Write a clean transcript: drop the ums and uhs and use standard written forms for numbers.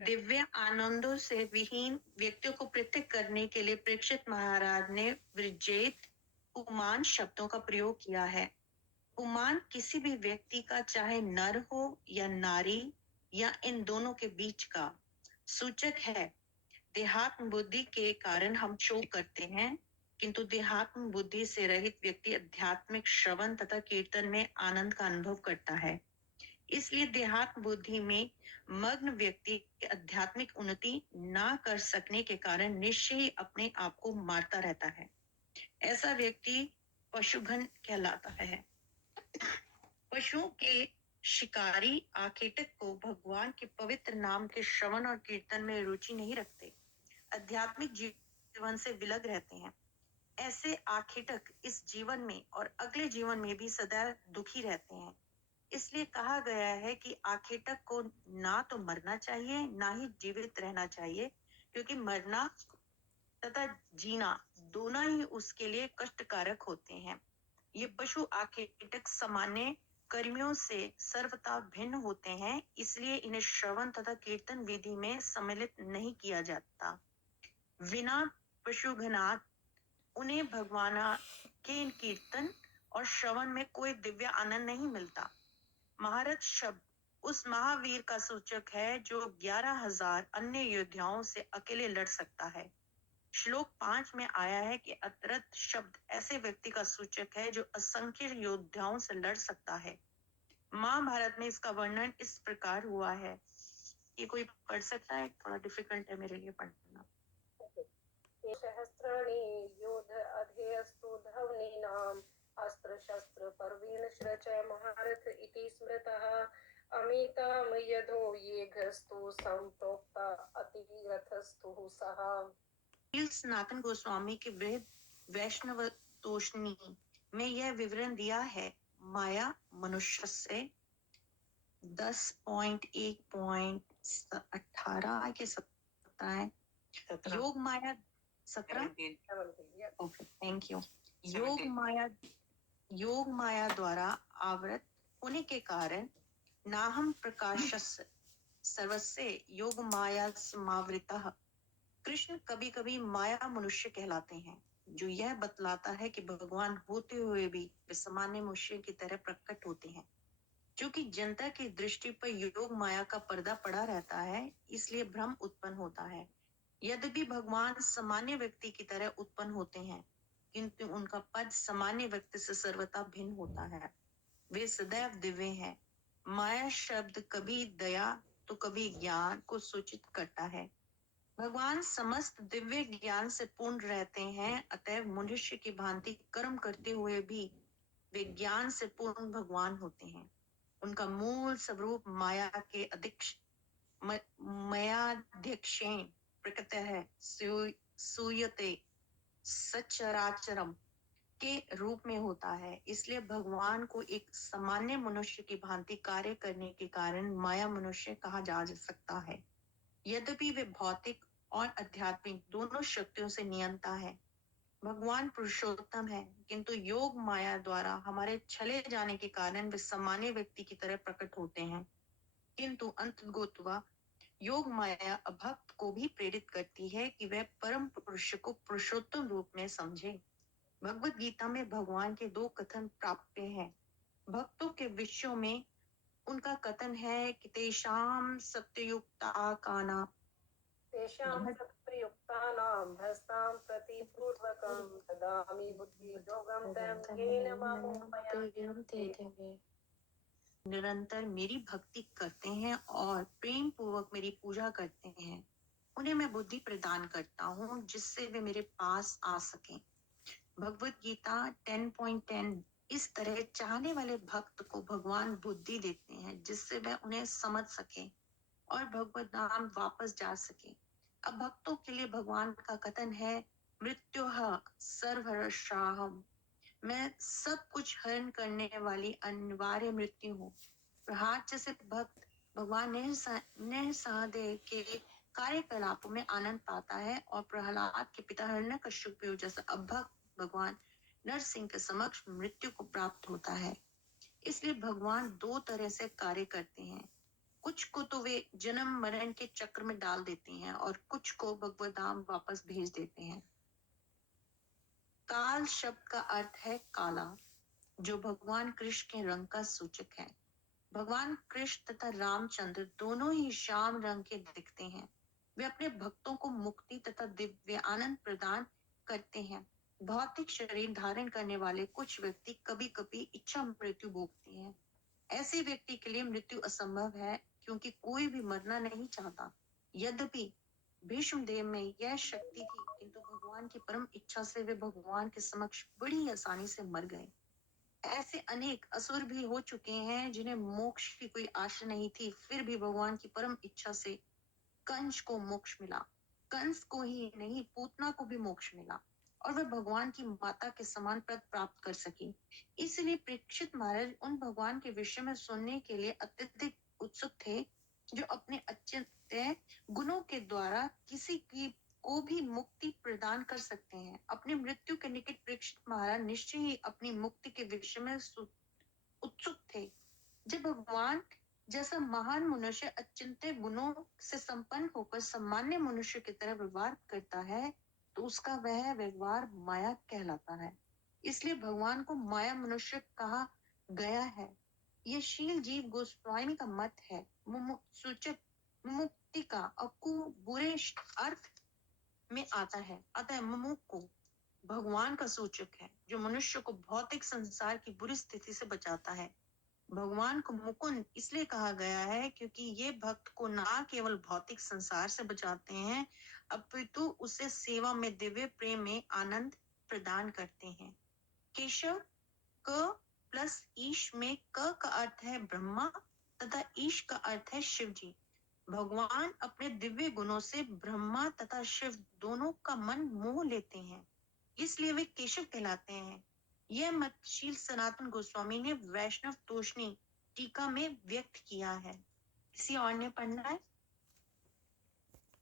दिव्य आनंदों से विहीन व्यक्तियों को पृथक करने के लिए परीक्षित महाराज ने विजेत पुमान शब्दों का प्रयोग किया है। पुमान किसी भी व्यक्ति का, चाहे नर हो या नारी या इन दोनों के बीच का सूचक है। देहात्म बुद्धि के कारण हम शोक करते हैं, किंतु देहात्म बुद्धि से रहित व्यक्ति आध्यात्मिक श्रवण तथा कीर्तन में आनंद का अनुभव करता है। इसलिए देहात्म बुद्धि में मग्न व्यक्ति आध्यात्मिक उन्नति ना कर सकने के कारण निश्चय ही अपने आप को मारता रहता है। ऐसा व्यक्ति पशुघन कहलाता है। पशुओं के शिकारी आखेटक को भगवान के पवित्र नाम के श्रवण और कीर्तन में रुचि नहीं रखते, आध्यात्मिक जीवन से विलग रहते हैं। ऐसे आखेटक इस जीवन में और अगले जीवन में भी सदैव दुखी रहते हैं। इसलिए कहा गया है कि आखेटक को ना तो मरना चाहिए, ना ही जीवित रहना चाहिए, क्योंकि मरना तथा जीना दोनों ही उसके लिए कष्टकारक होते हैं। ये पशु आखेटक सामान्य कर्मियों से सर्वथा भिन्न होते हैं, इसलिए इन्हें श्रवण तथा कीर्तन विधि में सम्मिलित नहीं किया जाता। बिना पशुघनात उन्हें भगवान के कीर्तन और श्रवण में कोई दिव्य आनंद नहीं मिलता। महारथ शब्द उस महावीर का सूचक है जो 11,000 अन्य योद्धाओं से अकेले लड़ सकता है। श्लोक 5 में आया है कि अतरथ शब्द ऐसे व्यक्ति का सूचक है जो असंख्य योद्धाओं से लड़ सकता है। महाभारत में इसका वर्णन इस प्रकार हुआ है। ये कोई पढ़ सकता है? थोड़ा डिफिकल्ट है मेरे लिए पढ़ना। सहस्राणि योध अधेयस्तु धवनीनाम अस्त्र शस्त्र परवीन श्रच महारथ इति स्मृतः अमिताम यदो येघस्तु संप्रोक्ता अतिरथस्तु सः। सनातन गोस्वामी के वृहद वैष्णव तोषणी में यह विवरण दिया है। माया मनुष्य से 10.1.18 के सकता है। योग माया 17। Okay, thank you. योग माया द्वारा आवृत होने के कारण नाहम प्रकाशस सर्वस्य योग माया समावृतः। कृष्ण कभी कभी माया मनुष्य कहलाते हैं, जो यह बतलाता है कि भगवान होते हुए भी वे सामान्य मनुष्य की तरह प्रकट होते हैं। क्योंकि जनता की दृष्टि पर योग माया का पर्दा पड़ा रहता है, इसलिए भ्रम उत्पन्न होता है। यद्यपि भगवान सामान्य व्यक्ति की तरह उत्पन्न होते हैं, किंतु उनका पद सामान्य व्यक्ति से सर्वथा भिन्न होता है। वे सदैव दिव्य हैं। माया शब्द कभी दया तो कभी ज्ञान को सूचित करता है। भगवान समस्त दिव्य ज्ञान से पूर्ण रहते हैं, अतएव मनुष्य की भांति कर्म करते हुए भी वे ज्ञान से पूर्ण भगवान होते हैं। उनका मूल स्वरूप माया के मायाध्यक्षेण प्रकट है। सूयते सचराचरम के रूप में होता है। इसलिए भगवान को एक सामान्य मनुष्य की भांति कार्य करने के कारण माया मनुष्य कहा जा सकता है। यद्यपि वे भौतिक और आध्यात्मिक दोनों शक्तियों से नियंता है। भगवान पुरुषोत्तम है, किंतु योग माया द्वारा हमारे छले जाने के कारण वे सामान्य व्यक्ति की तरह प्रकट होते हैं। किंतु अंततः योग माया अभक्त को भी प्रेरित करती है कि वह परम पुरुष को पुरुषोत्तम रूप में समझे। भगवत गीता में भगवान के 2 कथन प्राप्त हैं। भक्तों के विषयों में उनका कथन है कि तेषाम सत्ययुक्ता काना तेषां सत्प्रयुक्तानां भ्रष्टां प्रति पूर्वकं ददामि बुद्धियोगं तं येन मामुपयान्ति। निरंतर मेरी भक्ति करते हैं और प्रेम पूर्वक मेरी पूजा करते हैं, उन्हें मैं बुद्धि प्रदान करता हूँ जिससे वे मेरे पास आ सकें। भगवत गीता 10.10। इस तरह चाहने वाले भक्त को भगवान बुद्धि देते हैं जिससे वह उन्हें समझ सके और भगवत धाम वापस जा सके। अब भक्तों के लिए भगवान का कथन है, मृत्युः सर्वहर्षाहम्। मैं सब कुछ हरण करने वाली अनिवार्य मृत्यु हूँ। प्रहलाद जैसे भक्त भगवान निसंदेह के कार्यकलापों में आनंद पाता है और प्रहलाद के पिता हिरण्यकश्यप जैसा अभक्त भगवान नरसिंह के समक्ष मृत्यु को प्राप्त होता है। इसलिए भगवान 2 तरह से कार्य करते हैं। कुछ को तो वे जन्म मरण के चक्र में डाल देते हैं और कुछ को भगवत धाम वापस भेज देते हैं। काल शब्द का अर्थ है काला, जो भगवान कृष्ण के रंग का सूचक है। भगवान कृष्ण तथा रामचंद्र दोनों ही श्याम रंग के दिखते हैं। वे अपने भक्तों को मुक्ति तथा दिव्य आनंद प्रदान करते हैं। भौतिक शरीर धारण करने वाले कुछ व्यक्ति कभी कभी इच्छा मृत्यु भोगते हैं। ऐसे व्यक्ति के लिए मृत्यु असंभव है, क्योंकि कोई भी मरना नहीं चाहता। यद्यपि भीष्मदेव में यह शक्ति थी, किंतु भगवान की परम इच्छा से वे भगवान के समक्ष बड़ी आसानी से मर गए। ऐसे अनेक असुर भी हो चुके हैं जिन्हें मोक्ष की कोई आशा नहीं थी, फिर भी भगवान की परम इच्छा से कंस को मोक्ष मिला। कंस को ही नहीं, पूतना को भी मोक्ष मिला और वह भगवान की माता के समान पद प्राप्त कर सकी। इसलिए परीक्षित महाराज उन भगवान के विषय में सुनने के लिए अत्यधिक उत्सुक थे, जो अपने अचिंत्य गुणों के द्वारा किसी की को भी मुक्ति प्रदान कर सकते हैं। अपनी मृत्यु के निकट परीक्षित महाराज निश्चय ही अपनी मुक्ति के विषय में उत्सुक थे। जब भगवान जैसा महान मनुष्य अचिंत्य गुणों से संपन्न होकर सामान्य मनुष्य की तरह व्यवहार करता है, तो उसका वह व्यवहार माया कहलाता है। इसलिए भगवान को माया मनुष्य कहा गया है। यह शील जीव गोस्वामी का मत है। सूचक मुक्ति का अकु बुरे अर्थ में आता है। अतः मुमुक्ष को भगवान का सूचक है, जो मनुष्य को भौतिक संसार की बुरी स्थिति से बचाता है। भगवान को मुकुंद इसलिए कहा गया है, क्योंकि ये भक्त को न केवल भौतिक संसार से बचाते हैं, अपितु उसे सेवा में दिव्य प्रेम में आनंद प्रदान करते हैं। केशव क प्लस ईश में क का अर्थ है ब्रह्मा तथा ईश का अर्थ है शिव जी। भगवान अपने दिव्य गुणों से ब्रह्मा तथा शिव दोनों का मन मोह लेते हैं, इसलिए वे केशव कहलाते हैं। यह मत शील सनातन गोस्वामी ने वैष्णव तोषणी टीका में व्यक्त किया है। किसी और ने पढ़ना है?